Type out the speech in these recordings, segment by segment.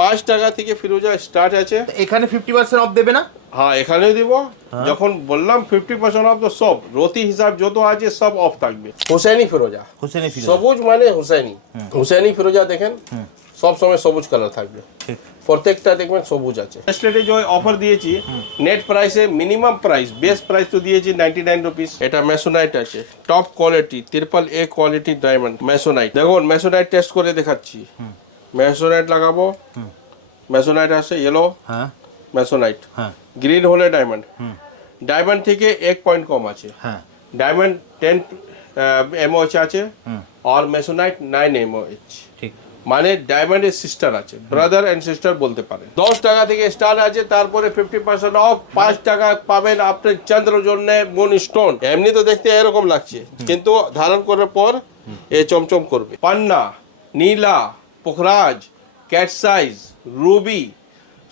5 টাকা থেকে ফিরোজা স্টার্ট আছে। এখানে 50% অফ দেবে না? হ্যাঁ এখানেও দিব। যখন বললাম 50% অফ, তো সব রতি হিসাব যত আছে সব অফ থাকবে। হুসেনি ফিরোজা, হুসেনি ফিরোজা, সবুজ মানে হুসেনি। হুসেনি ফিরোজা দেখেন সব সময় সবুজ কালার থাকবে, প্রত্যেকটা দেখবেন সবুজ আছে। ব্রেসলেটে যে অফার দিয়েছি নেট প্রাইসে মিনিমাম প্রাইস, বেস্ট প্রাইস তো দিয়েছি 99 রুপিস। এটা মেসোনাইট আছে, top quality, AAA quality diamond moissanite. দেখুন মেসোনাইট টেস্ট করে দেখাচ্ছি। মেসোনাইট লাগাবো, মেসোনাইট আছে ইয়েলো, হ্যাঁ মেসোনাইট, হ্যাঁ, গ্রিন হলে ডায়মন্ড। ডায়মন্ড থেকে 1 পয়েন্ট কম আছে। হ্যাঁ, ডায়মন্ড 10 mOh আছে আর মেসোনাইট 9 mOh। ঠিক, মানে ডায়মন্ডের সিস্টার আছে, ব্রাদার এন্ড সিস্টার বলতে পারেন। 10 টাকা থেকে স্টার্ট আছে, তারপরে 50% অফ। 5 টাকা পাবেন আপনার চন্দ্র জন্য মুন স্টোন। এমনি তো দেখতে এরকম লাগছে, কিন্তু ধারণ করার পর এ চমচম করবে। পান্না, নীলা, পোখরাজ, ক্যাটসাইজ, রুবি,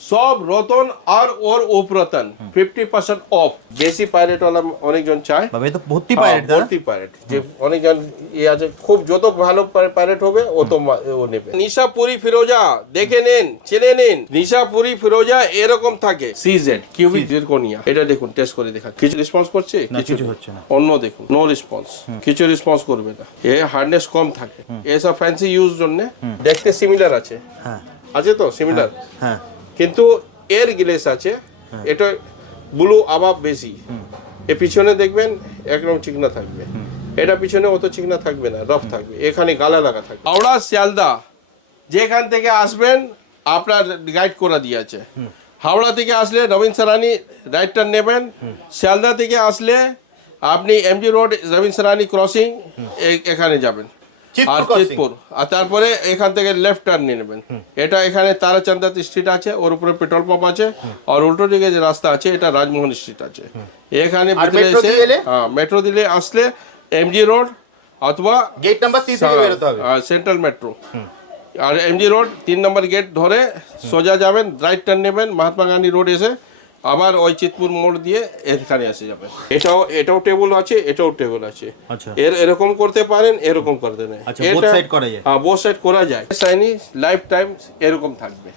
সব রতন আর ওর উপরতন 50% অফ। বেশি পাইরেট ওয়ালা অনেকজন চায়, বাবা এটা ভর্তি পাইরেট, ভর্তি পাইরেট, যে অনেকজন ইয়ে আছে, খুব যত ভালো পাইরেট হবে ও তো ও নেবে। নিশাপুরি ফিরোজা দেখে নেন, চেনে নেন। নিশাপুরি ফিরোজা এরকম থাকে, সিজেড কিউবিক জিরকোনিয়া। এটা দেখুন টেস্ট করে দেখা, কিছু রেসপন্স করছে? কিছু হচ্ছে না। অন্য দেখুন নো রেসপন্স, কিছু রেসপন্স করবে না। এ হার্ডনেস কম থাকে, এসব ফ্যান্সি ইউজ জন্য। দেখতে সিমিলার আছে, হ্যাঁ আছে তো সিমিলার, হ্যাঁ, কিন্তু এর গ্লেস আছে, এটা ব্লু আবার বেশি। এ পিছনে দেখবেন একদম চিকনা থাকবে, এটা পিছনে অত চিকনা থাকবে না, রফ থাকবে, এখানে গালা লাগা থাকবে। হাওড়া শিয়ালদা যেখান থেকে আসবেন আপনার গাইড করে দিয়েছে। হাওড়া থেকে আসলে নবীন সরানি রাইট টার্ন নেবেন, শিয়ালদা থেকে আসলে আপনি এমজি রোড নবীন সরানি ক্রসিং এখানে যাবেন, আর চিতপুর, আর তারপরে এখান থেকে লেফট টার্ন নিয়ে নেবেন। এটা এখানে তারাচন্দ্র স্ট্রিট আছে, ওর উপরে পেট্রোল পাম্প আছে, আর উল্টো দিকে যে রাস্তা আছে এটা রাজমোহন স্ট্রিট আছে। এখানে মেট্রো দিলে আসলে এমজি রোড অথবা গেট নাম্বার 3 থেকে বেরোতে হবে, সেন্ট্রাল মেট্রো, আর এমজি রোড 3 নম্বর গেট ধরে সোজা যাবেন, রাইট টার্ন নেবেন, মহাত্মা গান্ধী রোড এসে আবার ওই চিতপুর মোড় দিয়ে এখানে এসে যাবেন। এটাও টেবিল আছে, এটাও টেবিল আছে। আচ্ছা, এরকম করতে পারেন, এরকম করতে নেই। আচ্ছা, বোথ সাইড করা যায়। হ্যাঁ বোথ সাইড করা যায়। শাইনি লাইফ টাইম এরকম থাকবে।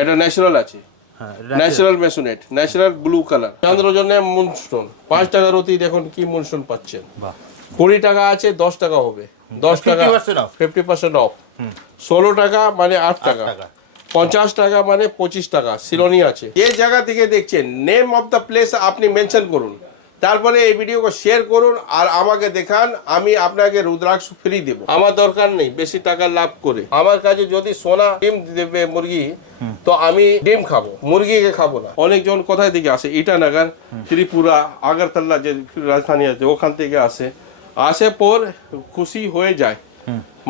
এটা ন্যাচারাল আছে, ন্যাচারাল মেসোনেট, ন্যাচারাল ব্লু কালার। চন্দ্র জন্য মুনস্টোন 5 টাকা রতি, দেখুন কি মুনস্টোন পাচ্ছেন। 20 টাকা আছে, 10 টাকা হবে, 10 টাকা 50% অফ। 16 টাকা মানে 8 টাকা, 50 টাকা মানে 25 টাকা। সিলোনি আছে। যে জায়গা থেকে দেখছেন নেম অফ দ্য প্লেস আপনি মেনশন করুন, তারপরে এই ভিডিওকে শেয়ার করুন আর আমাকে দেখান, আমি আপনাকে রুদ্রাক্ষ ফ্রি দেব। আমার দরকার নেই বেশি টাকা লাভ করে। আমার কাছে যদি সোনা ডিম দেবে মুরগি, তো আমি ডিম খাবো, মুরগিকে খাবো না। অনেকজন কোথায় থেকে আসে, ইটানগর, ত্রিপুরা, আগরতলা যে রাজধানী আছে ওখান থেকে আসে পর খুশি হয়ে যায়।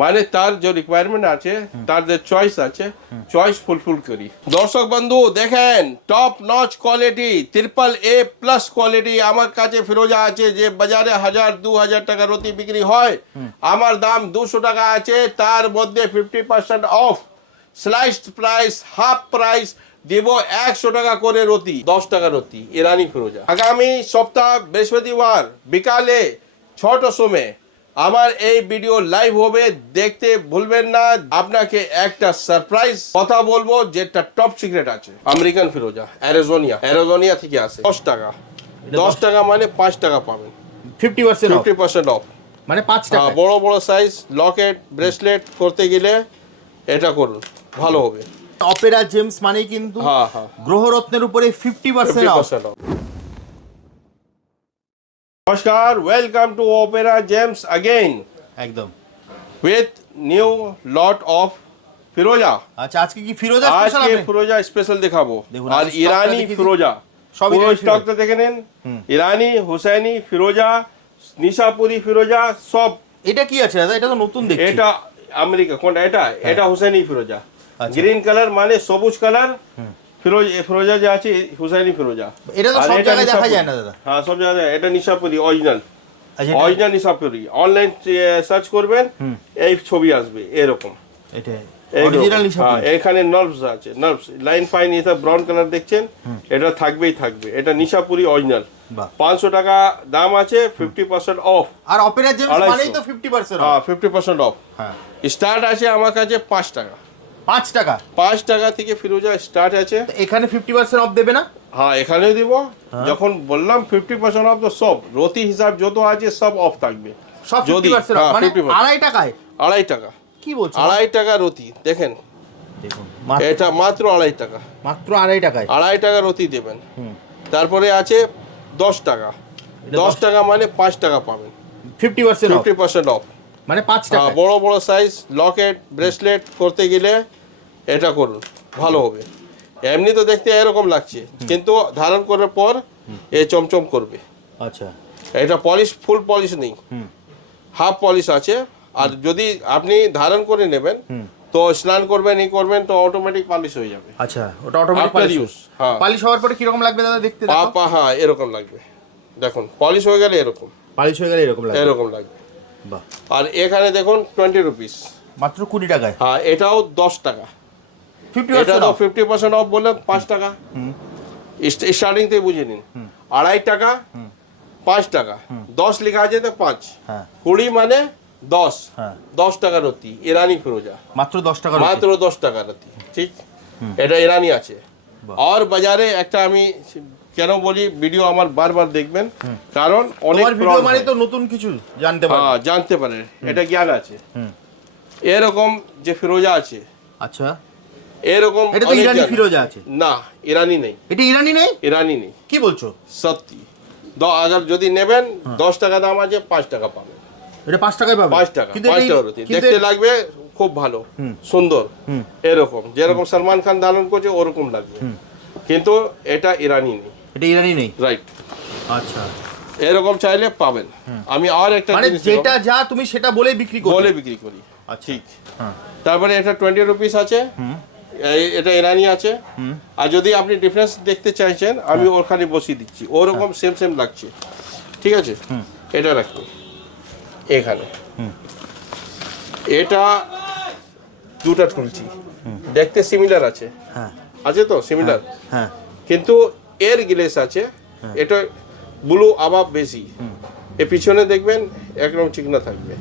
মানে তার যে রিকোয়ারমেন্ট আছে, তার যে চয়েস আছে, চয়েস ফুলফিল করি। দর্শক বন্ধু দেখেন top notch quality, AAA+ quality আমার কাছে ফিরোজা আছে, যে বাজারে 1000-2000 টাকা রতি বিক্রি হয়, আমার দাম 200 টাকা আছে। তার মধ্যে 50% off, sliced price, half price দেব 100 টাকা করে রতি, 10 টাকা রতি ইরানি ফিরোজা। আগামী সপ্তাহ বৃহস্পতিবার বিকালে 6টার সময় আমার এই ভিডিও লাইভ হবে, দেখতে ভুলবেন না। আপনাকে একটা সারপ্রাইজ কথা বলবো, যেটা টপ সিক্রেট আছে। আমেরিকান ফিরোজা, অ্যারিজোনিয়া থেকে আসে। 10 টাকা, 10 টাকা মানে 5 টাকা পাবেন, 50% অফ, মানে 5 টাকা। বড় বড় সাইজ লকেট ব্রেসলেট করতে গেলে এটা করুন, ভালো হবে। অপেরা জেমস মানে কিন্তু গ্রহরত্নের উপরে 50% অফ। নমস্কার, welcome to Opera James again, একদম উইথ নিউ লট অফ ফিরোজা। আচ্ছা, আজকে কি ফিরোজা স্পেশাল? আজকে ফিরোজা স্পেশাল দেখাবো, আর ইরানি ফিরোজা পুরো স্টকটা দেখে নেন। ইরানি, হুসেনি ফিরোজা, নিশাপুরি ফিরোজা সব। এটা কি আছে দাদা? এটা তো নতুন দেখছি। এটা আমেরিকা কোনটা? এটা হুসেনি ফিরোজা, গ্রিন কালার মানে সবুজ কালার। ফিরোজা যে আছে হুসেনি ফিরোজা, এটা তো সব জায়গায় দেখা যায় না দাদা। হ্যাঁ সব জায়গায়। এটা নিশাপুরি অরিজিনাল নিশাপুরি। অনলাইন সার্চ করবেন, এই ছবি আসবে এরকম। এটা অরিজিনাল নিশাপুরি। এখানে নার্ভস আছে, নার্ভস লাইন ফাইন, এটা ব্রাউন কালার দেখছেন, এটা থাকবেই থাকবে। এটা নিশাপুরি অরিজিনাল, 500 টাকা দাম আছে, 50% অফ। আর অপেরা জেমস মানেই তো 50% অফ। হ্যাঁ 50% অফ। হ্যাঁ স্টার্ট আছে আমার কাছে 5 টাকা, 5 টাকা 5 টাকা থেকে ফিরোজা স্টার্ট আছে। তো এখানে 50% অফ দেবে না? হ্যাঁ এখানেও দিব। যখন বললাম 50% অফ, তো সব রতি হিসাব যত আছে সব অফ থাকবে। সব যদি 50% অফ, মানে 50% 2.5 টাকায়? 2.5 টাকা। কি বলছো? 2.5 টাকা রতি দেখেন, দেখুন এটা মাত্র 2.5 টাকা। মাত্র 2.5 টাকায় 2.5 টাকা রতি দেবেন। তারপরে আছে 10 টাকা। এটা 10 টাকা মানে 5 টাকা পাবেন, 50% অফ, 50% অফ। মানে 5 টাকা। বড় বড় সাইজ লকেট ব্রেসলেট করতে গেলে এটা করুন, ভালো হবে। এমনি তো দেখতে এরকম লাগছে, কিন্তু ধারণ করার পর এ চমচম করবে। আচ্ছা, এটা পলিশ ফুল পলিশ নেই, হাফ পলিশ আছে। আর যদি আপনি ধারণ করে নেবেন তো স্নান করবেন ই করবেন তো অটোমেটিক পলিশ হয়ে যাবে। আচ্ছা, ওটা অটোমেটিক After পলিশ। use, হ্যাঁ। পলিশ হওয়ার পরে কি রকম লাগবে দাদা দেখতে? পা দেখো, পা হ্যাঁ এরকম লাগবে। দেখুন পলিশ হয়ে গেলে এরকম, পলিশ হয়ে গেলে এরকম লাগবে। এরকম লাগবে। বাহ, আর এখানে দেখুন 20 রুপিস, মাত্র 20 টাকায়। হ্যাঁ এটাও 10 টাকা। এটা 50% তো অফ। 50% অফ বললে 5 টাকা। স্টার্টিং থেকে বুঝে নিন। 2.5 টাকা, 5 টাকা, 10 লেখা আছে তো 5, হ্যাঁ 20 মানে 10, হ্যাঁ, 10 টাকা রতি ইরানি ফিরোজা, মাত্র 10 টাকা। মাত্র 10 টাকা রতি। ঠিক, এটা ইরানি আছে। বাহ। আর বাজারে একটা আমি কেন বলি, ভিডিও আমার বারবার দেখবেন, কারণ অনেক তোমার ভিডিও fraud মানে হয়। তো নতুন কিছু জানতে পারবে। হ্যাঁ জানতে পারেন, এটা জ্ঞান আছে। এরকম যে ফিরোজা আছে, আচ্ছা, এরকম এটা তো অনেক ইরানি জানে। ফিরোজা আছে? না ইরানি নেই, এটা ইরানি নেই? ইরানি নেই, কি বলছো? সত্যি। আগার যদি নেবেন 10 টাকা দাম আছে, 5 টাকা পাবেন। এটা 5 টাকায় পাবে? 5 টাকা, কিন্তু 5 টাকা রতি দেখতে লাগবে, খুব ভালো সুন্দর, এরকম যেরকম সলমান খান ধারণ করছে ওরকম লাগবে, কিন্তু এটা ইরানি নেই। এটা ইরানি নেই, রাইট। আচ্ছা। এরকম চাইলে পাবেন। আমি আর একটা মানে জিনিস যেটা যা তুমি সেটা বলে বিক্রি করো? বলে বিক্রি করি। আচ্ছা, ঠিক। হ্যাঁ, তারপরে এটা 20 রুপিস আছে, এটা ইরানি আছে। আর যদি আপনি ডিফারেন্স দেখতে চাইছেন, আমি ওখানে বসিয়ে দিচ্ছি, ওরকম সেম সেম লাগছে। ঠিক আছে, এটা রাখুন এখানে। এটা দুটা তুলছি, দেখতে সিমিলার আছে, হ্যাঁ আছে তো সিমিলার, হ্যাঁ, কিন্তু এর গ্লেস আছে, এটা ব্লু আবার বেশি। এ পিছনে দেখবেন একদম চিকনা থাকবে,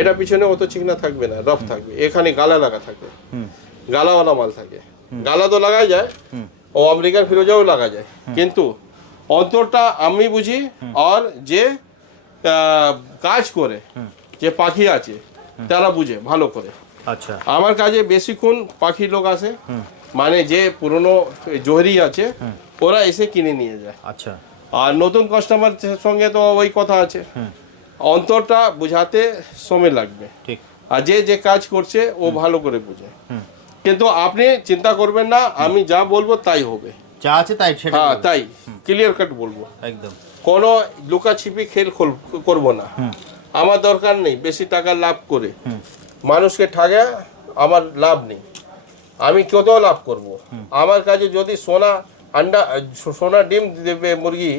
এটা পিছনে অত চিকনা থাকবে না, রফ থাকবে। এখানে গালা লাগা থাকবে, গালাওয়ালা মাল থাকে। গালা তো লাগাই যায়, ও আমেরিকান ফিরোজাও লাগা যায়, কিন্তু অন্তরটা আমি বুঝি। আর যে কাজ করে, যে পাখি আছে তারা বুঝে ভালো করে। আচ্ছা, আমার কাজে বেশিক্ষণ পাখি লোক আসে, মানে যে পুরনো জোহরি আছে ওরা এসে কিনে নিয়ে যায়। আচ্ছা, আর নতুন কাস্টমার সঙ্গে তো ওই কথা আছে, অন্তরটা বুঝাতে সময় লাগবে। ঠিক। আর যে যে কাজ করছে ও ভালো করে বুঝে। কিন্তু আপনি চিন্তা করবেন না, আমি যা বলবো তাই হবে, যা আছে তাই সেটা হ্যাঁ বলবে। তাই ক্লিয়ার কাট বলবো, একদম। কোনো লুকাছিপি খেল করবো না। আমার দরকার নেই বেশি টাকা লাভ করে মানুষকে ঠগা, আমার লাভ নেই। আমি কত লাভ করব? আমার কাছে যদি সোনা ডিম দেবে মুরগি,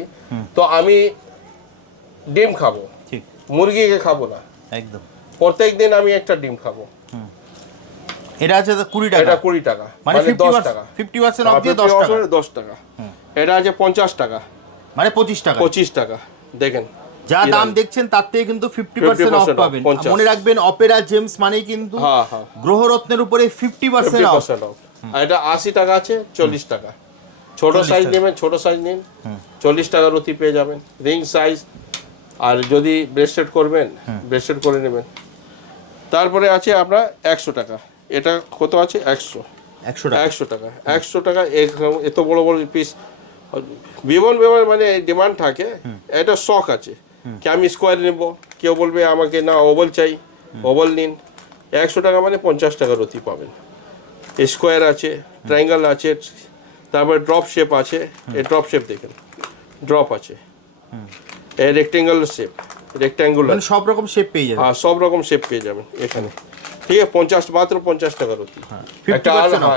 তো আমি ডিম খাবো, ঠিক, মুরগিকে খাবো না। একদম। প্রত্যেক দিন আমি একটা ডিম খাবো। এটা আছে 20 টাকা, এটা 20 টাকা, মানে 10 টাকা, 50% অফ দিয়ে 10 টাকা। 10 টাকা। এটা আছে 50 টাকা, মানে 25 টাকা। 25 টাকা। দেখেন যা দাম দেখছেন তার থেকে কিন্তু 50% অফ 50% পাবেন। 50 মনে রাখবেন, অপেরা জেমস মানেই কিন্তু হ্যাঁ হ্যাঁ গ্রহরত্নের উপরে 50% অফ। 50% অফ। আর এটা 80 টাকা আছে, 40 টাকা। ছোট 40 সাইজ টাকা। নেবেন, ছোট সাইজ নিন, 40 টাকা রতি পেয়ে যাবেন, রিং সাইজ। আর যদি ব্রেসলেট করবেন, ব্রেসলেট করে নেবেন। তারপরে আছে আপনার 100 টাকা। এটা কত আছে? 100 টাকা। 100 টাকা, 100 টাকা। এত বড় বড় পিস বিমান মানে ডিমান্ড থাকে, এটা শখ আছে কি আমি স্কোয়ার নেব, কেউ বলবে আমাকে না ওভাল চাই, ওভাল নিন। 100 টাকা মানে 50 টাকা রতি পাবেন। স্কোয়ার আছে, ট্রায়াঙ্গেল আছে, তারপরে ড্রপ শেপ আছে। এই ড্রপ শেপ দেখেন, ড্রপ আছে, এই রেক্টেঙ্গুলার শেপ, রেক্টেঙ্গুলার, মানে সব রকম শেপ পেয়ে যাবেন। হ্যাঁ সব রকম শেপ পেয়ে যাবেন এখানে। ঠিক আছে, 50 মাত্র 50 টাকা রতি। একটা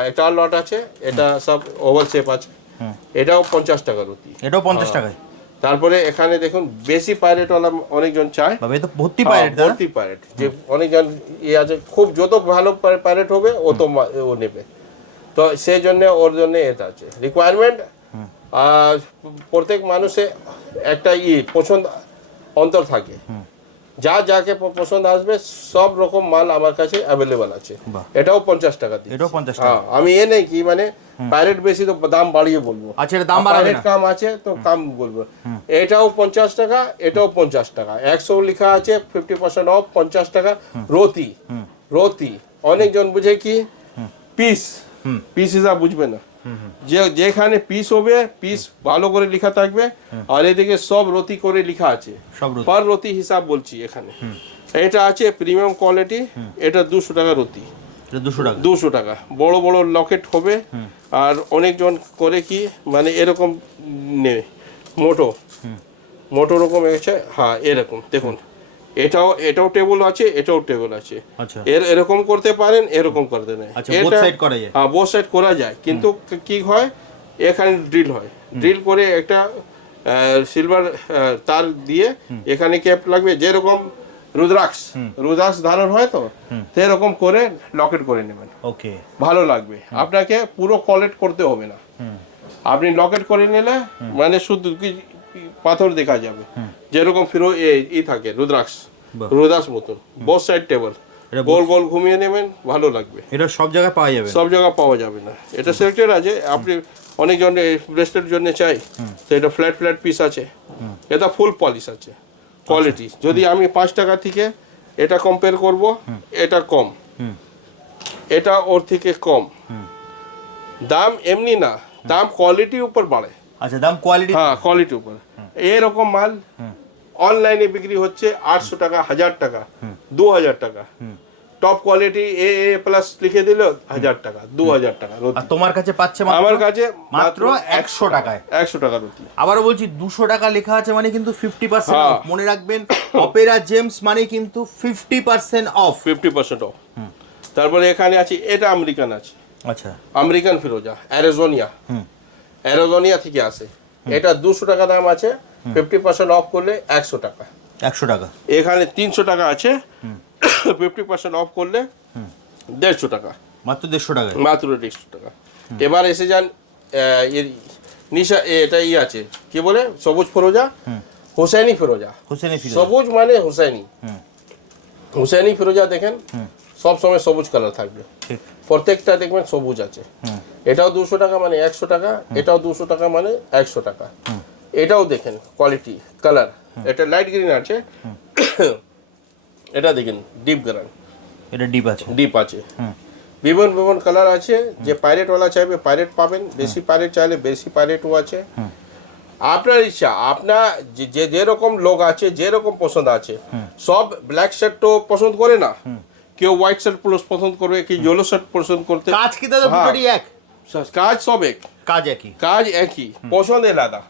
একটা লট আছে, এটা সব ওভাল শেপ আছে, এটাও 50 টাকা রতি। এটাও 50 টাকায়। তারপরে এখানে দেখুন বেশি পাইরেট ওয়ালা অনেকজন চায়, তবে তো ভর্তি পাইরেট, ভর্তি পাইরেট, যে অনেকজন ইয়ে আছে, খুব যত ভালো পাইরেট হবে ও তো ও নেবে। তো সেই জন্য ওর জন্য এটা আছে রিকোয়ারমেন্ট। প্রত্যেক মানুষে একটা পছন্দ অন্তর থাকে, যাকে পছন্দ আসবে সব রকম মাল আমার কাছে অ্যাভেলেবল আছে। বাহ। এটাও 50 টাকা দিচ্ছি। এটাও 50 টাকা। হ্যাঁ, আমি এ নেই কি মানে পাইরেট বেশি তো দাম বাড়িয়ে বলবো। আচ্ছা, এটা দাম বাড়াবে পাইরেট না? কাম আছে তো কাম বলবো। এটাও 50 টাকা, এটাও 50 টাকা। 100 লেখা আছে 50% অফ, 50 টাকা। রতি রতি অনেকজন বুঝে কি পিস, পিস হিসাব বুঝবে না। যেখানে পিস হবে পিস ভালো করে লেখা থাকবে, আর এদিকে সব রতি করে লেখা আছে, সব রতি। পার রতি হিসাব বলছি এখানে। এটা আছে প্রিমিয়াম কোয়ালিটি, এটা 200 টাকা রতি। এটা 200 টাকা। 200 টাকা। বড় বড় লকেট হবে, আর অনেকজন করে কি মানে এরকম নেই, মোটো মোটো রকম আছে। হ্যাঁ, এরকম দেখুন, এটাও টেবিল আছে, এটাও টেবিল আছে। আচ্ছা এরকম করতে পারেন, এরকম করতে নেই। আচ্ছা, both side করা যায়? হ্যাঁ, বোথ সাইড করা যায়, কিন্তু কি হয় এখানে ড্রিল হয়, ড্রিল করে একটা সিলভার তার দিয়ে এখানে ক্যাপ লাগবে, যেরকম রুদ্রাক্ষ ধারণ হয় তো সেরকম করে লকেট করে নেবেন। ওকে, ভালো লাগবে। আপনাকে পুরো কলেক্ট করতে হবে না, আপনি লকেট করে নিলে মানে শুধু পাথর দেখা যাবে, যেরকম ফিরো থাকে রুদ্রাক্ষ মতন। বোথ সাইড টেবিল গোল গোল ঘুমিয়ে নেবেন, ভালো লাগবে। এটা সব জায়গায় পাওয়া যাবে? সব জায়গায় পাওয়া যাবে না, এটা সিলেক্টেড আছে। আপনি অনেকজন ব্রেসলেট জন্য চাই তো এটা ফ্ল্যাট পিস আছে, এটা ফুল পলিশ আছে কোয়ালিটি। যদি আমি 5 টাকা থেকে এটা কম্পেয়ার করব, এটা কম, এটা ওর থেকে কম। দাম এমনি না, দাম কোয়ালিটির উপর বাড়ে। আচ্ছা, দাম কোয়ালিটি? হ্যাঁ, কোয়ালিটির উপর। এরকম মাল অনলাইনে বিক্রি হচ্ছে 800 টাকা, 1000 টাকা, 2000 টাকা। টপ কোয়ালিটি এ প্লাস লিখে দিল 1000 টাকা, 2000 টাকা। আর তোমার কাছে পাচ্ছে আমার কাছে মাত্র 100 টাকায়। 100 টাকা রুটি। আবারও বলছি, 200 টাকা লেখা আছে মানে কিন্তু 50% অফ। মনে রাখবেন, অপেরা জেমস মানে কিন্তু 50% অফ। 50% অফ। তারপরে এখানে আছে, এটা আমেরিকান আছে। আচ্ছা, আমেরিকান ফিরোজা, অ্যারিজোনিয়া থেকে আসে। এটা 200 টাকা দাম আছে, 50% অফ করলে 100 টাকা। 100 টাকা। এখানে 300 টাকা আছে, 50% অফ করলে 150 টাকা। মাত্র 150 টাকা। মাত্র 150 টাকা। এবার এসে যান নিশা, এটা আছে কি বলে, সবুজ ফিরোজা, হুসাইনি ফিরোজা। সবুজ মানে হুসাইনি ফিরোজা দেখেন, সব সময় সবুজ কালার থাকবে, প্রত্যেকটা দেখবেন সবুজ আছে। এটাও 200 টাকা মানে 100 টাকা, এটাও 200 টাকা মানে 100 টাকা। এটাও দেখেন কোয়ালিটি, কালার, এটা লাইট গ্রিন আছে, এটা দেখেন ডিপ গ্রিন, এটা ডিপ আছে। বিভিন্ন কালার আছে। যে পাইরেট ওয়ালা চাইবে পাইরেট পাবেন, বেশি পাইরেট চাইলে বেশি পাইরেটও আছে। আপনার ইচ্ছা, আপনার যেরকম লোক আছে, যেরকম পছন্দ আছে। সব ব্ল্যাক শার্ট তো পছন্দ করে না, কেউ হোয়াইট শার্ট পছন্দ করবে, কেউ ইয়েলো শার্ট পছন্দ করতে। কাজ কি দাদা দুটোরই এক? কাজ সব এক, কাজ একই, পছন্দ আলাদা।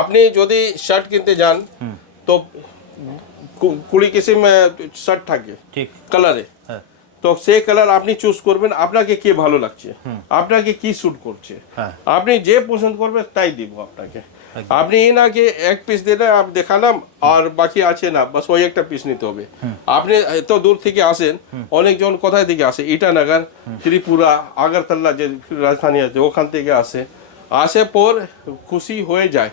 আপনি যদি শার্ট কিনতে যান তো 20 কিসিম শার্ট থাকে কালারে, তো সেই কালার আপনি চুজ করবেন, আপনাকে কে ভালো লাগছে, আপনাকে কি স্যুট করছে, আপনি যে পছন্দ করবেন তাই দিব আপনাকে। আপনি এই না কি এক পিস দিলে দেখালাম আর বাকি আছে না, বাস ওই একটা পিস নিতে হবে। আপনি এত দূর থেকে আসেন, অনেকজন কোথায় থেকে আসে, ইটানগর, ত্রিপুরা, আগরতলা যে রাজধানী আছে ওখান থেকে আসে পর খুশি হয়ে যায়।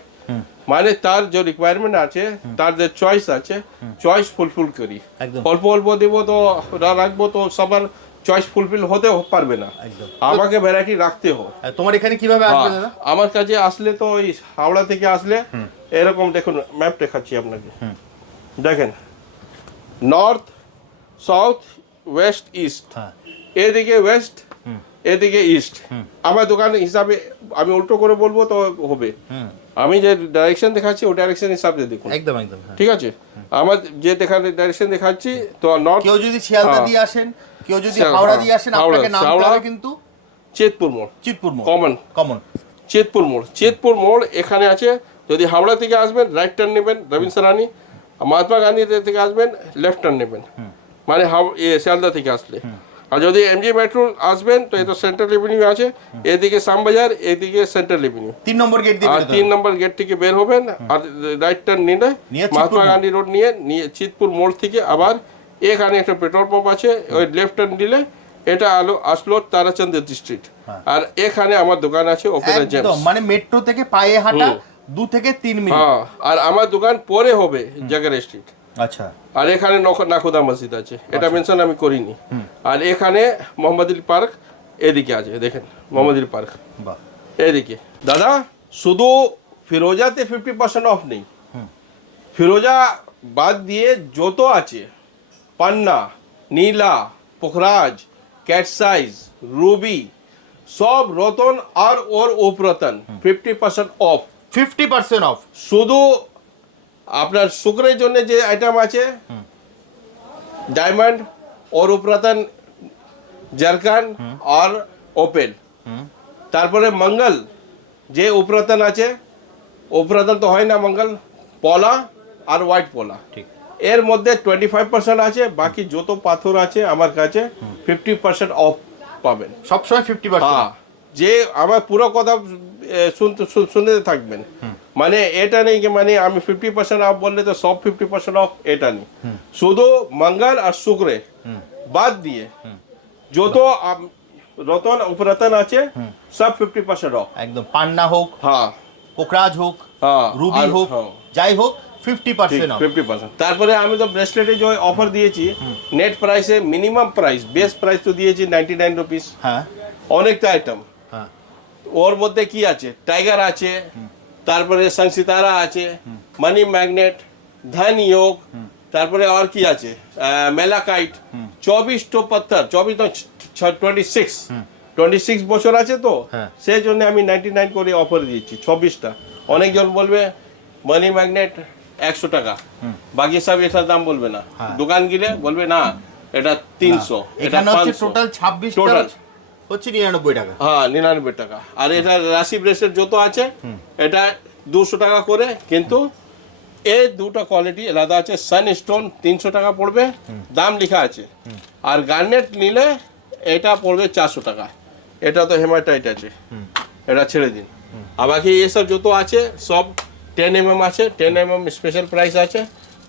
মানে তার যে রিকোয়ারমেন্ট আছে, তার যে চয়েস আছে, চয়েস ফুলফিল করি। অল্প অল্প দিব তো রাখবো তো সবার চয়েস ফুলফিল হতে পারবে না, আমাকে ভ্যারাইটি রাখতে হয়। তোমার এখানে কিভাবে আসবে দাদা? আমার কাছে আসলে তো ওই হাওড়া থেকে আসলে এরকম দেখুন, ম্যাপ দেখাচ্ছি আপনাকে, দেখেন নর্থ, সাউথ, ওয়েস্ট, ইস্ট। এদিকে ওয়েস্ট, এদিকে ইস্ট। আমার দোকান হিসাবে আমি উল্টো করে বলবো তো হবে, আমি যে ডাইরেকশন দেখাচ্ছি ওই ডাইরেকশন হিসাবে দেখুন। একদম ঠিক আছে, আমার যে ডাইরেকশন দেখাচ্ছি তো নর্থ। কেউ যদি শিয়ালদা দিয়ে আসেন, কেউ যদি হাওড়া দিয়ে আসেন, আপনাকে নামতে হবে কিন্তু চেতপুর মোড়, কমন চেতপুর মোড় এখানে আছে। যদি হাওড়া থেকে আসবেন রাইট টার্ন নেবেন, রবীন্দ্র রানী, মহাত্মা গান্ধী থেকে আসবেন লেফট টার্ন নেবেন, মানে শিয়ালদা থেকে আসলে। আর যদি এমজি মেট্রো আসবেন তো এটা সেন্ট্রাল এভিনিউ আছে, এদিকে শ্যামবাজার, এদিকে সেন্ট্রাল এভিনিউ, 3 নম্বর গেট দিয়ে, আর 3 নম্বর গেট থেকে বের হবেন, আর রাইট টার্ন নিলে মহাত্মা গান্ধী রোড নিয়ে চিতপুর মোড় থেকে আবার এখানে একটা পেট্রোল পাম্প আছে, ওই লেফট টার্ন দিলে এটা আসলো তারাচন্দ ডিস্ট্রিক্ট। আর এখানে আমার দোকান আছে অপেরা জেমস, মানে মেট্রো থেকে পায়ে হাঁটা 2 থেকে 3 মিনিট। আর আমার দোকান পরে হবে জাগার স্ট্রিট, আচ্ছা, আর এখানে নাখোদা মসজিদ আছে, এটা মেনশন আমি করিনি। আর এখানে মোহাম্মদ আলী পার্ক এদিকে আছে, দেখেন মোহাম্মদ আলী পার্ক বাহ, এদিকে। দাদা শুধু ফিরোজাতে 50% অফ নেই, ফিরোজা বাদ দিয়ে যত আছে পান্না, নীলা, পোখরাজ, ক্যাটসাইজ, রুবি, সব রতন আর ওর উপরতন 50% অফ। 50% অফ। শুধু আপনার শুক্রের জন্য যে আইটেম আছে ডায়মন্ড और उपरतन জারকান আর ওপেল, তারপরে মঙ্গল যে উপরতন আছে, উপরতন তো হয় না মঙ্গল, পলা আর হোয়াইট পলা, ঠিক। এর মধ্যে 25% আছে, বাকি যত পাথর আছে আমার কাছে 50% অফ পাবেন সবসময় 50%। হ্যাঁ, যে আমার পুরো কথা শুনতে থাকবেন, মানে এটা নেই কি মানে আমি 50% অফ বললে তো সব 50% অফ, এটা নেই। শুধু মঙ্গল আর শুক্রে বাদ দিয়ে যত রতন উপরতন আছে সব 50% অফ। একদম, পান্না হোক, হ্যাঁ পোকরাজ হোক, হ্যাঁ, রুবি আর- হোক, হ্যাঁ, যাই হোক 50% অফ। 50%। তারপরে আমি তো ব্রেসলেটে যে অফার দিয়েছি নেট প্রাইসে, মিনিমাম প্রাইস বেস প্রাইস তো দিয়েছি 99 রুপিস। হ্যাঁ অনেকটা আইটেম, হ্যাঁ, ওর মধ্যে কি আছে, টাইগার আছে, তারপরে সানসিতারা আছে, মানি ম্যাগনেট, ধন যোগ, তারপরে আর কি আছে, মেলাকাইট, 24টো পাথর, 26 বছর আছে তো, হ্যাঁ। সেই জন্য আমি 99 করে অফার দিয়েছি 24টা। অনেকজন বলবে মানি ম্যাগনেট 100 টাকা, বাকি সব এটার দাম বলবে না, হ্যাঁ। দোকান গেলে বলবে না এটা 300, এটা এখানে হচ্ছে 500 টোটাল 26টা টোটাল হচ্ছে 99 টাকা। হ্যাঁ 99 টাকা। আর এটা রাশি ব্রেসলেট যত আছে এটা 200 টাকা করে, কিন্তু এই দুটো কোয়ালিটি আলাদা আছে। সানস্টোন 300 টাকা পড়বে, দাম লেখা আছে, আর গার্নেট নিলে এটা পড়বে 400 টাকা। এটা তো হেমাটাইট আছে, এটা ছেড়ে দিন। আর বাকি এসব যত আছে সব 10 mm আছে, 10 mm স্পেশাল প্রাইস আছে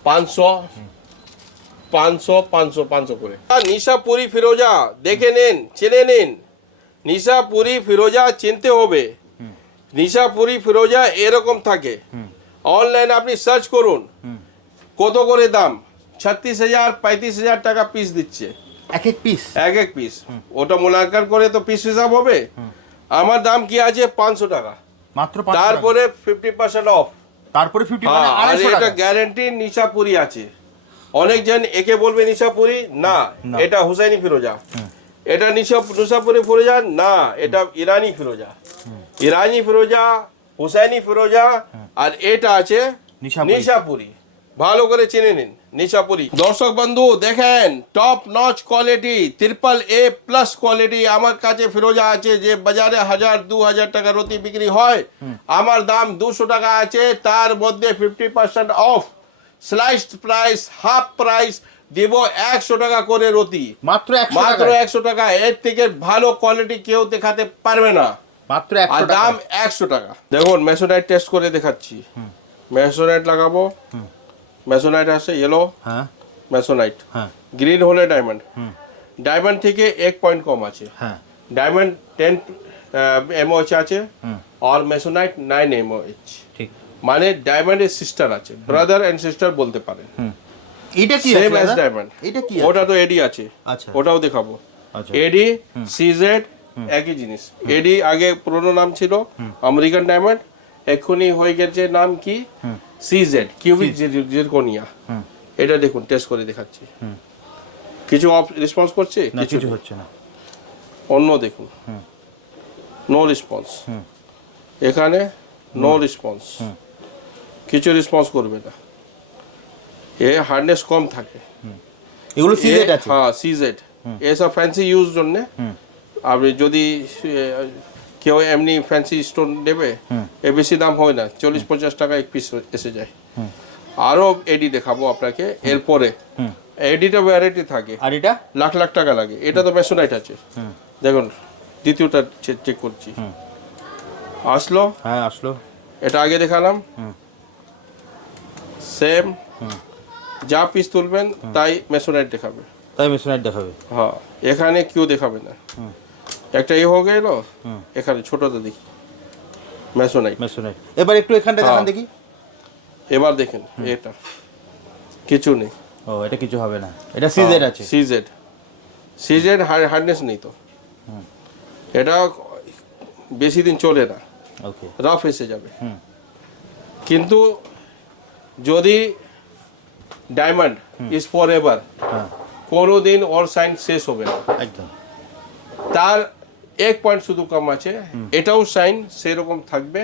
500 করে। আর নিশাপুরি ফিরোজা দেখে নিন, চেনে নিন। নিশাপুরি ফিরোজা চিনতে হবে। নিশাপুরি ফিরোজা এরকম থাকে, অনলাইন আপনি সার্চ করুন কত করে দাম, 36,000 35,000 টাকা পিস দিচ্ছে এক এক পিস। এক পিস। ওটা মূল্যাঙ্কন করে তো পিস হিসাব হবে। আমার দাম কি আছে 500 টাকা, মাত্র 500 টাকা। তারপরে 50% অফ। তারপরে 50 মানে হ্যাঁ, আর 250 এটা টাকা। গ্যারান্টি নিশাপুরি আছে। অনেকজন একে বলবে নিশাপুরি, না এটা হুসাইনি ফিরোজা। এটা নিশাপুরি ফিরোজা না, এটা ইরানি ফিরোজা। ইরানি ফিরোজা, হুসাইনি ফিরোজা, আর এটা আছে নিশাপুরি। নিশাপুরি। ভালো করে চিনে নিন নিশাপুরি। দর্শক বন্ধু দেখেন, top notch quality, AAA+ quality আমার কাছে ফিরোজা আছে, যে বাজারে 1000-2000 টাকা রতি বিক্রি হয়, আমার দাম 200 টাকা আছে। তার মধ্যে 50% off, sliced price, half price দেব 100 টাকা করে রতি, মাত্র 100 মাত্র টাকা। 100 টাকা। এর থেকে ভালো কোয়ালিটি কেউ দেখাতে পারবে না, মাত্র আর 100 টাকা। দাম 100 টাকা। দেখুন মেসোনাইট টেস্ট করে দেখাচ্ছি। মেসোনাইট লাগাবো, মেসোনাইট আছে ইয়েলো, হ্যাঁ মেসোনাইট, হ্যাঁ গ্রিন হলে ডায়মন্ড। ডায়মন্ড থেকে 1 পয়েন্ট কম আছে, হ্যাঁ, ডায়মন্ড 10 mOH আছে, আর মেসোনাইট 9 mOH। ঠিক। মানে ডায়মন্ডের সিস্টার আছে, ব্রাদার এন্ড সিস্টার বলতে পারেন। এটা কি সেম আছে অ্যাজ দাদা? ডায়মন্ড। এটা কি ওটা আছে? তো এডি আছে, আচ্ছা। ওটাও দেখাবো। আচ্ছা। এডি, সিজেড একই জিনিস। এডি আগে পুরনো নাম ছিল আমেরিকান ডায়মন্ড, এক্ষুনি হয়ে গেছে নাম কি সিজেড, কিউবিক জিরকোনিয়া। এটা দেখুন টেস্ট করে দেখাচ্ছি। কিছু রেসপন্স করছে? না, কিছু হচ্ছে না। অন্য দেখুন, নো রেসপন্স। এখানে নো রেসপন্স, কিছু রেসপন্স করবে না। এ হার্ডনেস কম থাকে। এগুলো সিজেড আছে। হ্যাঁ সিজেড, এসব ফ্যান্সি ইউজ জন্য। আপনি যদি কেউ এমনি ফ্যান্সি স্টোন নেবে, এ বেশি দাম হয় না, 40-50 টাকা এক পিস এসে যায়। আরো এডি দেখাবো আপনাকে এরপরে। এডিটা ভ্যারাইটি থাকে, আর এটা লাখ লাখ টাকা লাগে। এটা তো মেসোনাইট আছে, দেখুন দ্বিতীয়টা চেক করছি। আসলো, হ্যাঁ আসলো। এটা আগে দেখালাম, সেম। যা পিস তুলবেন তাই মেসোনাইট দেখাবে, তাই মেশিনাইট দেখাবে। হ্যাঁ এখানে কেউ দেখাবে না। একটা এ হয়ে গেল, এখানে ছোটটা দেখি মেসোনাইট। মেশিনাইট। এবার একটু এখানটা দেখান দেখি। এবার দেখেন এটা কিছু নেই। ও এটা কিছু হবে না, এটা সিজেড আছে। সিজেড হার্ডনেস নেই তো, এটা বেশি দিন চলে না, ওকে রাফ এসে যাবে। কিন্তু যদি ডায়মন্ড ইজ ফর এভার, হ্যাঁ কোনো দিন ওর সাইন শেষ হবে না। একদম। তার এক পয়েন্ট শুধু কম আছে, এটাও সাইন সেরকম থাকবে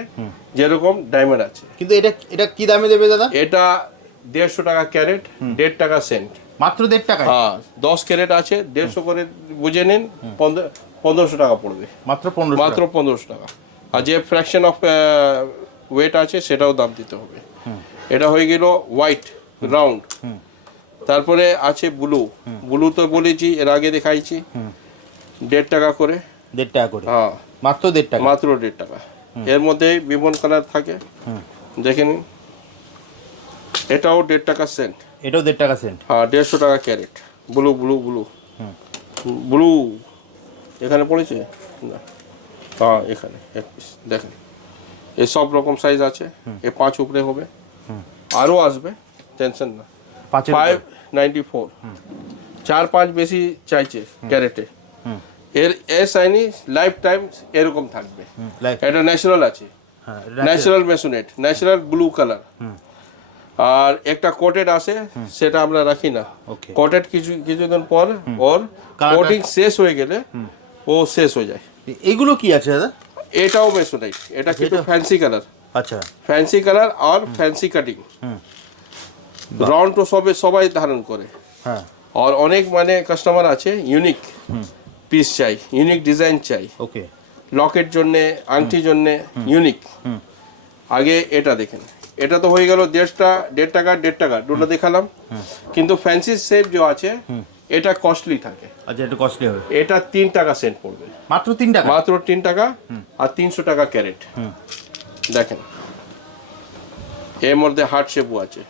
যেরকম ডায়মন্ড আছে। কিন্তু এটা এটা কি দামে দেবে দাদা? এটা 150 টাকা ক্যারেট, 1.5 টাকা সেন্ট। মাত্র 1.5 টাকা? হ্যাঁ, 10 ক্যারেট আছে, 150 করে বুঝে নিন, 1500 টাকা পড়বে। মাত্র 1500? মাত্র 1500 টাকা। আর যে ফ্র্যাকশন অফ ওয়েট আছে সেটাও দাম দিতে হবে। এটা হয়ে গেল হোয়াইট রাউন্ড। তারপরে আছে ব্লু। ব্লু তো বলেছি, এর আগে দেখাইছি, 1.5 টাকা করে। 1.5 টাকা করে? হ্যাঁ, মাত্র 1.5 টাকা? মাত্র 1.5 টাকা। এর মধ্যে বিভিন্ন কালার থাকে, দেখে নিন। এটাও 1.5 টাকা সেন্ট। এটাও 1.5 টাকা সেন্ট? হ্যাঁ, 150 টাকা carat. Blue blue blue blue এখানে পড়েছে না? হ্যাঁ, এখানে এক পিস দেখেন। এই সব রকম সাইজ আছে, এ 5 উপরে হবে, আরও আসবে, টেনশন না। 594, 4-5 বেশি চাইছে ক্যারেটে। এর সাইনি লাইফ টাইম এরকম থাকবে। এটা ন্যাচারাল আছে, ন্যাচারাল মেসোনেট, ন্যাচারাল ব্লু কালার। আর একটা কোটেড আছে, সেটা আমরা রাখি না। কোটেড কিছুদিন পর ওর কোটিং শেষ হয়ে গেলে ও শেষ হয়ে যায়। এগুলো কি আছে দাদা? এটাও মেসোনাইট, এটা কিন্তু ফ্যান্সি কালার। আচ্ছা, ফ্যান্সি কালার আর ফ্যান্সি কাটিং। রাউন্ড তো সবাই ধারণ করে। হ্যাঁ, আর অনেক মানে কাস্টমার আছে ইউনিক পিস চাই, ইউনিক ডিজাইন চাই। ওকে, লকেট জন্য, আংটির জন্য ইউনিক। আগে এটা দেখেন, এটা তো হয়ে গেল 1.5 টাকা 1.5 টাকা দুটো দেখালাম। কিন্তু ফ্যান্সি শেপ যে আছে এটা কস্টলি থাকে। আচ্ছা, একটু কস্টলি হবে। এটা 3 টাকা সেন্ট পড়বে। মাত্র 3 টাকা? মাত্র 3 টাকা। আর 300 টাকা ক্যারেট। দেখেন, এর মধ্যে হার্ট শেপও আছে।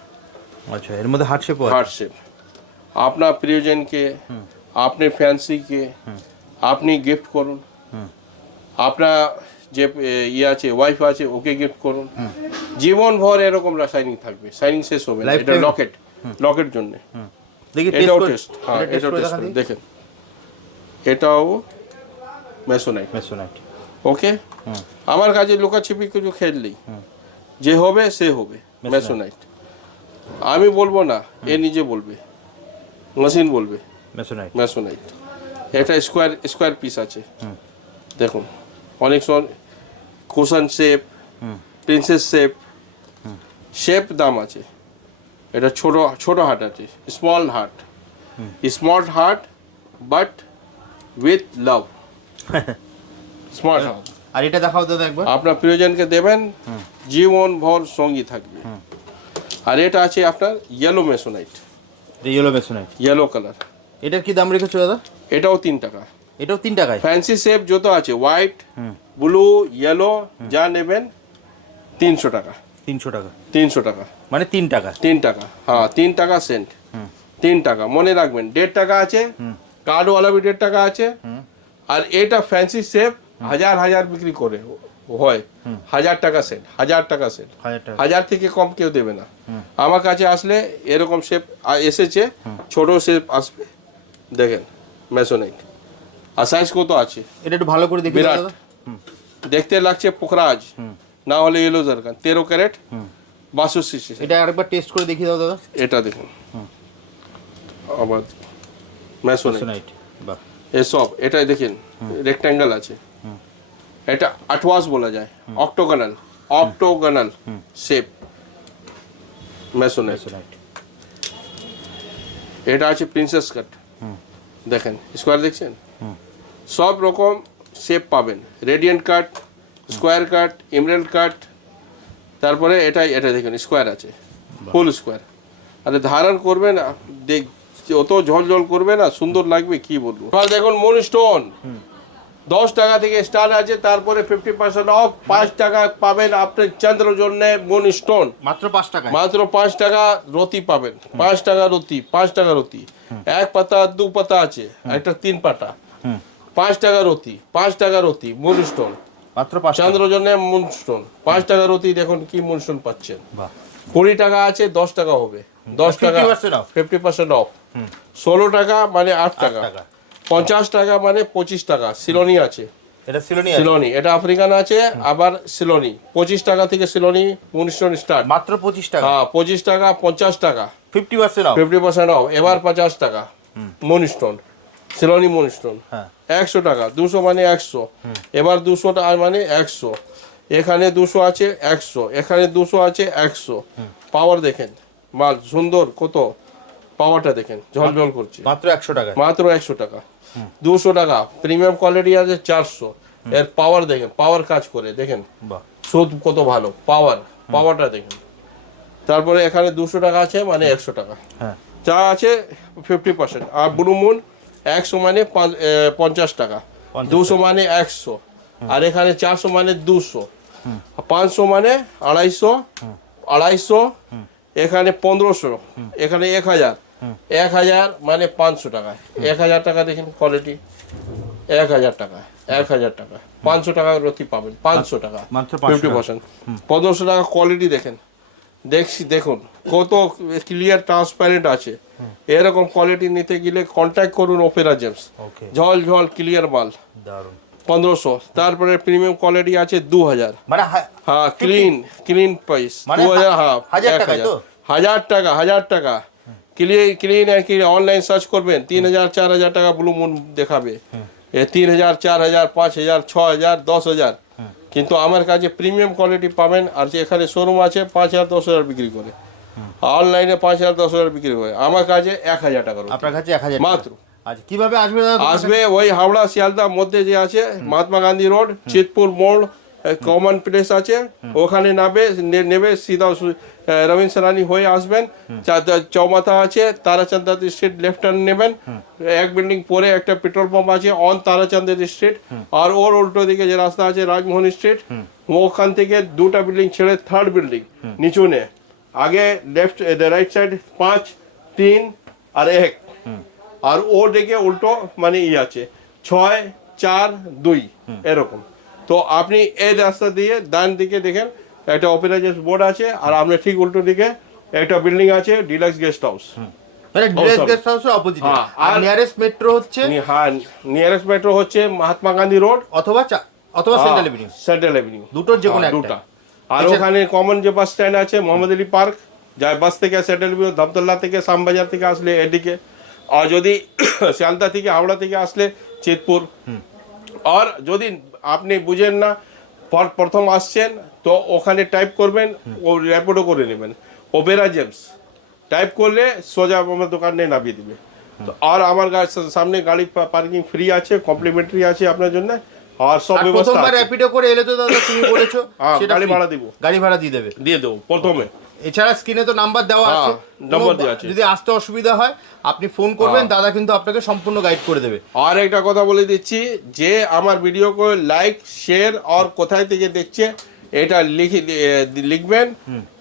আচ্ছা, এর মধ্যে হার্ট শেপও আছে? হার্ট শেপ আপনার প্রিয়জনকে, আপনি ফ্যান্সিকে আপনি গিফট করুন। আপনার যে ইয়ে আছে, ওয়াইফ আছে, ওকে গিফট করুন। জীবনভর এরকম শাইনিং থাকবে, শাইনিং শেষ হবে না। এটা লকেট জন্য। দেখি, এটাও টেস্ট, হ্যাঁ এটাও টেস্ট করুন, দেখেন। এটাও মেসোনাইট। ওকে, আমার কাছে লুকাছিপি কিছু খেললেই যে হবে সে হবে মেসোনাইট। আমি বলবো না, এ নিজে বলবে, মেশিন বলবে মেসোনাইট। এটা স্কোয়ার পিস আছে, দেখুন। অনেক সময় কুশন শেপ, প্রিন্সেস শেপ দাম আছে। এটা ছোট হার্ট আছে, small heart but with love. Smart heart. আর এটা দেখাও দাদা একবার। আপনার প্রিয়জনকে দেবেন, জীবনভর সঙ্গী থাকবে। আর এটা আছে আপনার ইয়েলো মেসোনাইট। Yellow colour. এটার কি দাম রেখেছো দাদা? এটাও 3 টাকা। এটাও 3 টাকায়? ফ্যান্সি শেপ যত আছে, হোয়াইট, ব্লু, ইয়েলো, যা নেবেন 300 টাকা। 300 টাকা? 300 টাকা মানে 3 টাকা? 3 টাকা, হ্যাঁ 3 টাকা সেন্ট। 3 টাকা মনে রাখবেন। 1.5 টাকা আছে, কার্ডওয়ালা भी 1.5 টাকা আছে। আর এটা ফ্যান্সি শেপ হাজার বিক্রি করে হয়, 1000 টাকা সেন্ট, 1000 টাকা সেন্ট। 1000 থেকে কম কেউ দেবে না। আমার কাছে আসলে এরকম শেপ এসেছে, ছোট শেপ আসবে, দেখেন মেসোনাইট। আর সাইজ কত আছে এটা একটু ভালো করে দেখি দাদা। দেখতে লাগছে পোখরাজ, না হলে ইয়েলো জারকান। 13 carat, 62 CC. এটা আরেকবার টেস্ট করে দেখি দাও দাদা। এটা দেখুন, আবার মেসোনাইট। বাহ, এসব এটাই দেখেন, রেক্ট্যাঙ্গেল আছে। এটা আটওয়াস বলা যায়, অক্টোগনাল শেপ মেসোনাইট। এটা আছে প্রিন্সেস কাট, দেখেন স্কোয়ার দেখছেন, সব রকম শেপ পাবেন। রেডিয়েন্ট কাট, স্কোয়ার কাট, ইমরাল্ড কাট। তারপরে এটা দেখেন স্কোয়ার আছে, ফুল স্কোয়ার। আরে ধারণ করবে না, অত ঝলঝল করবে না, সুন্দর লাগবে, কি বলবো। এবার দেখুন মুন স্টোন 10 টাকা থেকে স্টার্ট আছে, তারপরে 50% অফ। 5 টাকা পাবেন আপনি চন্দ্র জন্য মুন স্টোন, মাত্র 5 টাকা। মাত্র 5 টাকা রতি পাবেন। 5 টাকা রতি, 5 টাকা রতি। 1 পাতা 2 পাতা আছে, একটা 3 পাতা। 5 টাকা রতি, 5 টাকা রতি মুন স্টোন, মাত্র 5 টাকা। চন্দ্র জন্য মুন স্টোন 5 টাকা রতি। দেখুন কি মুন স্টোন পাচ্ছেন। 20 টাকা আছে, 10 টাকা হবে। 10 টাকা 50% off। 50% অফ। 16 টাকা মানে 8 টাকা, 50 টাকা মানে 25 টাকা। সিলোনি আছে, এটা সিলোনি সিলোনি এটা আফ্রিকান আছে, আবার সিলোনি 25 টাকা থেকে সিলোনি মুনস্টোন স্টার্ট। মাত্র 25 টাকা। হ্যাঁ 25 টাকা, 50 টাকা 50% off। 50% অফ। এবার 50 টাকা মুনস্টোন, সিলোনি মুনস্টোন। হ্যাঁ 100 টাকা, 200 মানে 100, এবার 200 টাকা মানে 100, এখানে 200 আছে 100, এখানে 200 আছে 100। পাওয়ার দেখেন, মাল সুন্দর, কত পাওয়ারটা দেখেন, ঝলঝল করছে। মাত্র 100 টাকা। মাত্র 100 টাকা। 200 টাকা প্রিমিয়াম কোয়ালিটি আছে 400, এর পাওয়ার দেখেন, পাওয়ার কাজ করে দেখেন, বাহ সুদ কত ভালো, পাওয়ারটা দেখেন। তারপরে এখানে 200 টাকা আছে মানে 100 টাকা। হ্যাঁ যা আছে 50%। আর ব্লু মুন 100 মানে 50 টাকা, 200 মানে 100, আর এখানে 400 মানে 200, 500 মানে 250, 250, এখানে 1500, এখানে 1000, 1000 মানে 500 টাকা। 1000 টাকা দেখেন কোয়ালিটি, 1000 টাকা, 1000 টাকা, 500 টাকা রতি পাবেন, 500 টাকা মাত্র 500 50%। 1500 টাকা কোয়ালিটি দেখেন, দেখুন কত ক্লিয়ার ট্রান্সপারেন্ট আছে। এরকম কোয়ালিটি নিতে গেলে কন্ট্যাক্ট করুন ওপেরা জেমস, ওকে ঝল ঝল ক্লিয়ার মাল। দারুন। 1500। তারপরে প্রিমিয়াম কোয়ালিটি আছে 2000। মানে হ্যাঁ ক্লিন প্রাইস মানে 2000। হ্যাঁ 1000 টাকা তো? 1000 টাকা, 1000 টাকা ক্লিন। আর কি অনলাইন সার্চ করবেন 3000 4000 টাকা ব্লু মুন দেখাবে, 3000 4000 5000 6000 10000। কিন্তু আমার কাছে প্রিমিয়াম কোয়ালিটি পাবেন। আর যে এখানে শোরুম আছে 5000 10000 বিক্রি করে, অনলাইনে 5000 10000 বিক্রি করে, আমার কাছে 1000 টাকা আপনার কাছে 1000 মাত্র। আচ্ছা কিভাবে আসবে দাদা? আসবে ওই হাওড়া শিয়ালদার মধ্যে যে আছে মহাত্মা গান্ধী রোড, চিতপুর মোড়, কমন প্লেস আছে, ওখানে নেবে সিধা রবীন্দ্র সরানি হয়ে আসবেন। চৌমাথা আছে, তারাচন্দ্র স্ট্রিট লেফট টার্ন নেবেন, এক বিল্ডিং পরে একটা পেট্রোল পাম্প আছে অন তারাচন্দ্র স্ট্রিট, আর ওর উল্টো দিকে যে রাস্তা আছে রাজমোহন স্ট্রিট, ওখান থেকে দুটা বিল্ডিং ছেড়ে থার্ড বিল্ডিং নিচুনে, আগে লেফট রাইট সাইড 5 3 আর 1, আর ও দিকে উল্টো মানে আছে 6 4 2 এরকম। তো আপনি এই রাস্তা দিয়ে ডান দিকে দেখেন একটা অপেরা জেমস বোর্ড আছে, আর আপনার ঠিক উল্টো দিকে একটা বিল্ডিং আছে ডিলাক্স গেস্ট হাউস। মানে ডিলাক্স গেস্ট হাউসের অপোজিটে। হ্যাঁ, আর আর নিয়ারেস্ট মেট্রো হচ্ছে হ্যাঁ নিয়ারেস্ট মেট্রো হচ্ছে মহাত্মা গান্ধী রোড অথবা সেন্ট্রাল এভিনিউ, সেন্ট্রাল এভিনিউ, দুটোর যে কোনো দুটা। একটা। আর ওখানে কমন যে বাস স্ট্যান্ড আছে মোহাম্মদ আলী পার্ক, যায় বাস থেকে সেন্ট্রাল এভিনিউ, ধামতলা থেকে শ্যামবাজার থেকে আসলে এদিকে, আর যদি শিয়ালদা থেকে হাওড়া থেকে আসলে চিতপুর। আর যদি আপনি বুঝেন না প্রথম আসছেন তো ওখানে টাইপ করবেন, ও র্যাপিডো করে নেবেন ওপেরা জেমস, টাইপ করলে সোজা আমার দোকানে নামিয়ে দিবে। তো আর আমার সামনে গাড়ি পার্কিং ফ্রি আছে, কমপ্লিমেন্টারি আছে আপনার জন্য, আর সব ব্যবস্থা প্রথমবার আছে। র্যাপিডো করে এলে তো দাদা তুমি বলেছো সেটা গাড়ি free। ভাড়া দিব, গাড়ি ভাড়া দিয়ে দেবে, দিয়ে দেবো প্রথমে। এছাড়া স্ক্রিনে তো নাম্বার দেওয়া আছে, নাম্বার দেওয়া আছে। যদি আসতে অসুবিধা হয় আপনি ফোন করবেন, দাদা কিন্তু আপনাকে সম্পূর্ণ গাইড করে দেবে। আর একটা কথা বলে দিচ্ছি, যে আমার ভিডিও করে লাইক শেয়ার আর কোথায় থেকে দেখছে এটা লিখবেন,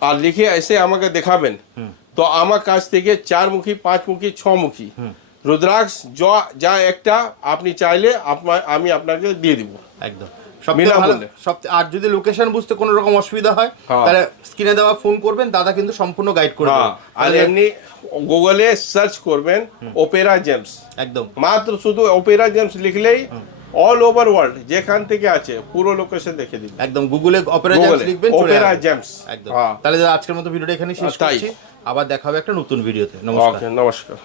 আর লিখে এসে আমাকে দেখাবেন। তো আমার কাছ থেকে 4 মুখী 5 মুখী 6 মুখী রুদ্রাক্ষ যা একটা আপনি চাইলে আমি আপনাকে দিয়ে দিব একদম সবথেকে ভালো। আর যদি লোকেশন বুঝতে কোনো রকম অসুবিধা হয় তাহলে স্ক্রিনে দেওয়া ফোন করবেন, দাদা কিন্তু সম্পূর্ণ গাইড করে দেবে। আর এমনি গুগলে সার্চ করবেন ওপেরা জেমস, একদম মাত্র শুধু ওপেরা জেমস লিখলেই অল ওভার ওয়ার্ল্ড যেখান থেকে আছে পুরো লোকেশন দেখে দিবে। একদম গুগলে অপেরা জেমস লিখবেন, ওপেরা জেমস একদম। তাহলে আজকের মতো ভিডিওটা এখানেই শেষ করছি, আবার দেখা হবে একটা নতুন ভিডিওতে। নমস্কার। নমস্কার।